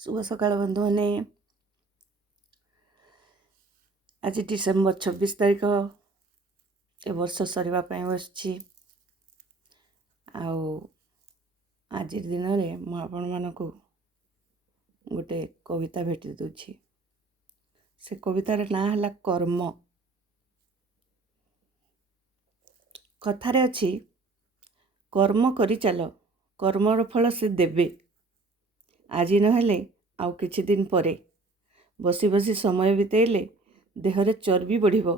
शुभ सकाळ बंधुମାନେ। आज डिसेम्बर 26 तारीख ए वर्ष सरिबा पई बसछि। आज दिन में मु आपण मानकु गोटे कविता भेटी दूछि। से कवितार ना हला कर्म। कथारे अछि कर्म करि चल, कर्मर फल से देबे। आज नहेले आउ किछि दिन परे बसी बसी समय बितेले देहरे चर्बी बढ़िबो।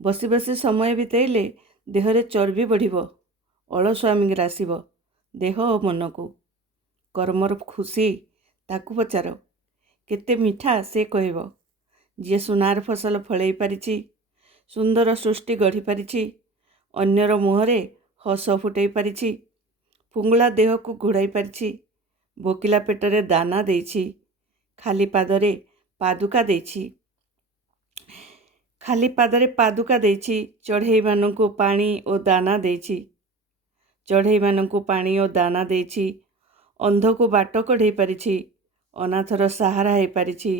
बसी बसी समय बितेले देहरे चर्बी बढ़िबो। अलस्वामी ग्रासिबो देह और मन को। कर्मर खुशी ताकू पचार, केते मिठा से कहबो। जे सुनार फसल फळेई पारिछि, सुंदर सृष्टि गढ़ी पारिछि, अन्यर मुहरे हस फुटई पारिछि, फुंगला देह को घोड़ाई पारिछि, भोकिला पेटरे दाना देइछि, खाली पादरे पादुका देइछि, खाली पादरे पादुका देइछि, चढ़ेई माननकु पानी ओ दाना देइछि, चढ़ेई माननकु पानी ओ दाना देइछि, अंध को बाट कढेई पारिछि, अनाथर सहारा हे पारिछि।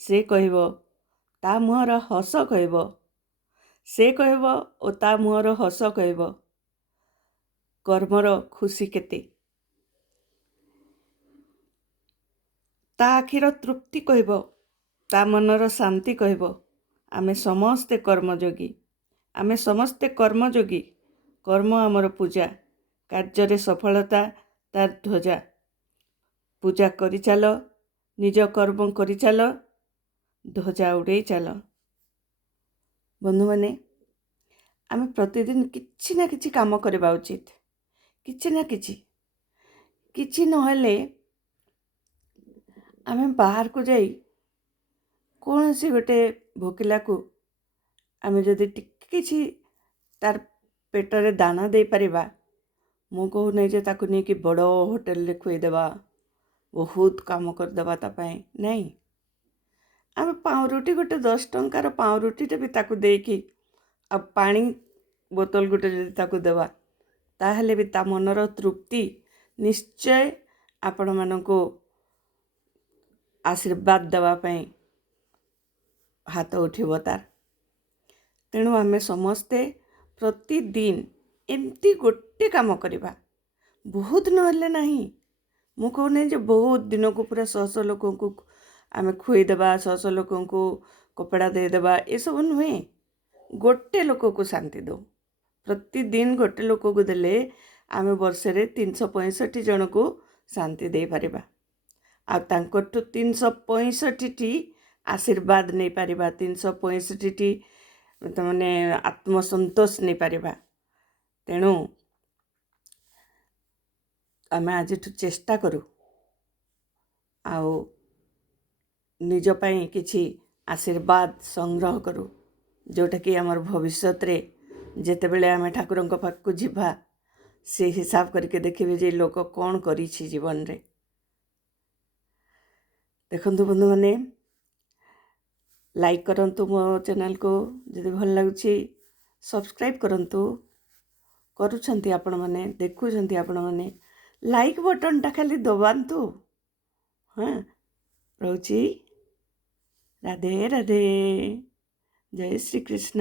से कहबो ता मुहर हस कहबो, से कहबो ओ ता मुहर हस कहबो। कर्मर खुशी केते, ता आखिर तृप्ति कहबो, ता मनर शांति कहबो। आमे समस्ते कर्मयोगी, आमे समस्ते कर्मयोगी। कर्म आमर पूजा, कार्य सफलता तार ध्वजा। पूजा करि चल, निज कर्म करि चल, ध्वजा उड़े चल। बंधु माने, आमे प्रतिदिन किछि ना किछि काम करबा उचित। किछि ना किछि नहेले आमे बाहर को जाई कौन सी गोटे भोकिला को आमे जदि किछि तार पेटरे दाना दे परिबा, मु कहू नहीं जे ताकू नहीं कि बड़ होटल रे खुई देबा, बहुत काम कर देबा ता पई नहीं। आमे पाउरुटी गोटे 10 टंकार पाउरुटी भी ताकू देकी अब पानी बोतल गोटे जदि ताकू देबा, ताहले भी ता मनर तृप्ति निश्चय आपण मानको आशीर्वाद देवा पई हाथ उठिबो तार। तेणु आमे समस्ते प्रतिदिन एमती गोटे काम करिबा, बहुत नहले नहीं। मु कहू नहीं जे बहुत दिन को पूरा 100 लोकों को आमे खुई देबा, 100 लोकों को कपड़ा दे देबा, ए सब नुहे। गोटे लोक को शांति दो। प्रतिदिन गोटे लोक को देले आमे वर्षे रे 365 जन को शांति दे पारिबा। आ तांकटू 365 टी आशीर्वाद नहीं पारिबा, 365 टी तमने आत्मसंतोष नहीं पारिबा। तेणु आमे आज चेष्टा करू आओ निज पई किछि आशीर्वाद संग्रह करू, जोटा कि आमर भविष्यत रे जेते बेले आमे ठाकुरंक पाखकु जिभा से हिसाब करके देखिबे जे लोक कौन करिछि जीवन रे। देखंतु बंधु माने, लाइक करंतु मो चैनल को, जदि भल लागुछि सब्सक्राइब करंतु। करूछंती आपण माने, देखुछंती आपण माने, लाइक बटन टा खाली दबांतु। हाँ, रहउछि। राधे राधे। जय श्री कृष्ण।